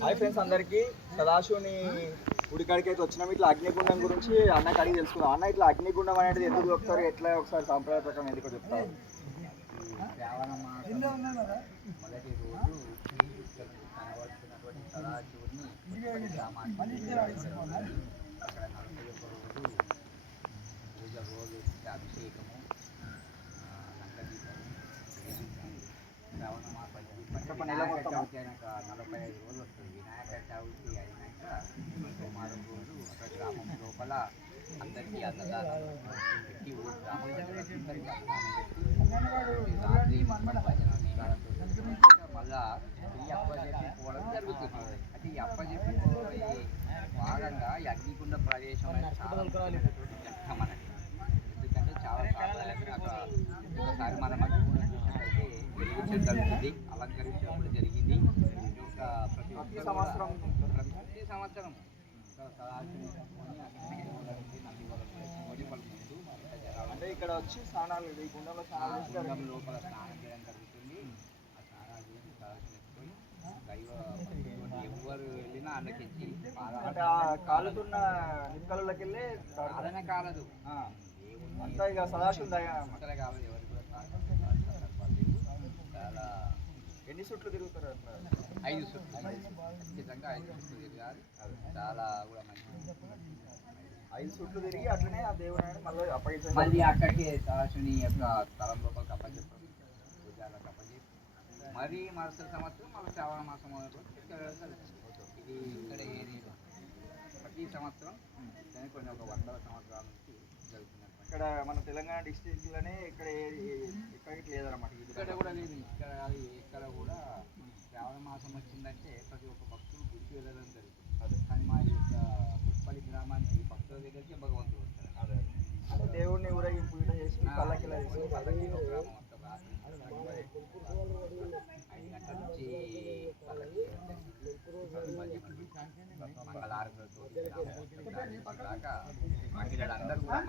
Hi friends అందరికీ. సదాశివుని గుడికాడికి అయితే వచ్చినాం. ఇట్లా అగ్నిగుండం గురించి అన్నకి అడిగి తెలుసుకుందాం. అన్న ఇట్లా అగ్నిగుండం అనేది ఎందుకు చెప్తారు? ఎట్లా ఒకసారి సాంప్రదాయ ప్రకారం ఎందుకు చెప్తారు? మొదటి రోజు కనబడుతున్నటువంటి సదాశివుడిని అక్కడ నలభై ఒక్క రోజు పూజ రోజు అభిషేకము ఆ, లంకదీపము వెలిగించి శ్రావణ మాసం ఒక నెల మొత్తం. అయినాక నలభై ఐదు రోజులు వస్తుంది. వినాయక చవితి అయినాక సోమవారం రోజు ఒక గ్రామం లోపల అందరికీ అన్నదానం పెట్టి ఊరు గ్రామం రాత్రి భజన మళ్ళా ఈ అప్పచెప్పి పోవడం జరుగుతుంది. అంటే ఈ అప్పచెప్పి భాగంగా ఈ అగ్నికుండ ప్రదేశం అనేది చాలా ఘట్టం అనేది. ఎందుకంటే చాలా అక్కడ ఒకసారి మనం జరుగుతుంది అలంకరించడం జరిగింది. యొక్క ప్రతి ఒక్కరు సంవత్సరం ప్రతి సంవత్సరం అంటే ఇక్కడ వచ్చి స్నానాలు ఈ గుండంలో లింగం లోపల స్నానం చేయడం జరుగుతుంది. ఆ స్నానాలు చేసి ఎత్తుకొని దైవ ఎవరు వెళ్ళినా అన్నకించి అంటే ఆ కాలుతున్న నిక్కలకి వెళ్ళి సాధన కాలదు. అంతా ఇక సదాశివుని దయ కాలదు ఎవరు కూడా సాధన సందర్భాలు లేవు చాలా ఎన్ని సుట్లు తిరుగుతారు ఐదు సుట్లు ఖచ్చితంగా ఐదు సుట్లు తిరగాలి. చాలా కూడా మంచి ఐదు సుట్లు తిరిగి అట్లనే ఆ అనేది మళ్ళీ అప్పగించడం మళ్ళీ అక్కడికి సదాశివుని యొక్క స్థలం లోపలికి అప్పచెప్పడం పూజాలకు అప్పచెప్పి మరి మరుసటి సంవత్సరం మళ్ళీ శ్రావణ మాసం జరుగుతుంది. ఇది ఇక్కడ ఏరియాలో ప్రతి సంవత్సరం ఇట్లనే కొన్ని ఒక వందల సంవత్సరాల నుంచి జరుగుతున్నటువంటి ఇక్కడ మన తెలంగాణ డిస్ట్రిక్ట్లోనే ఇక్కడ ఎక్కడికి లేదన్నమాట ఇక్కడ. కూడా లేదు ఇక్కడ ఇక్కడ కూడా శ్రావణ మాసం వచ్చిందంటే ప్రతి ఒక్క భక్తులు గుడికి వెళ్ళడం జరుగుతుంది. అదే. కానీ మా యొక్క పుష్పల్లి గ్రామానికి భక్తుల దగ్గరికి భగవంతుడు వస్తారు అదే. అంటే దేవుడిని ఊరేగింపు చేసి పల్లకి ఇలా తీసుకొని పల్లకి గ్రామం మొత్తం రాత్రి ఐదు గంటల నుంచి పల్లకి మంగళారతులతో దాకా మహిళలందరూ కూడా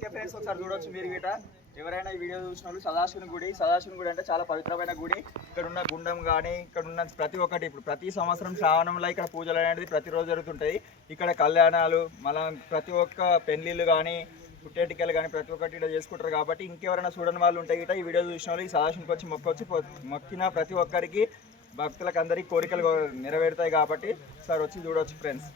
ఓకే ఫ్రెండ్స్ ఒకసారి చూడొచ్చు మీరు గిట. ఎవరైనా ఈ వీడియో చూసిన వాళ్ళు సదాశివుని గుడి సదాశివుని గుడి అంటే చాలా పవిత్రమైన గుడి. ఇక్కడ ఉన్న గుండం కానీ ఇక్కడ ఉన్న ప్రతి ఒక్కటి ఇప్పుడు ప్రతి సంవత్సరం శ్రావణంలో ఇక్కడ పూజలు అనేది ప్రతిరోజు జరుగుతుంటాయి. ఇక్కడ కళ్యాణాలు మళ్ళీ ప్రతి ఒక్క పెళ్ళిళ్ళు కానీ పుట్టేటికలు కానీ ప్రతి ఒక్కటి ఇక్కడ చేసుకుంటారు కాబట్టి ఇంకెవరైనా చూడని వాళ్ళు ఉంటే గిట ఈ వీడియో చూసిన వాళ్ళు ఈ సదాశివునికి వచ్చి మొక్కొచ్చి మొక్కిన ప్రతి ఒక్కరికి భక్తులకు అందరికీ కోరికలు నెరవేరుతాయి కాబట్టి సార్ వచ్చి చూడవచ్చు ఫ్రెండ్స్.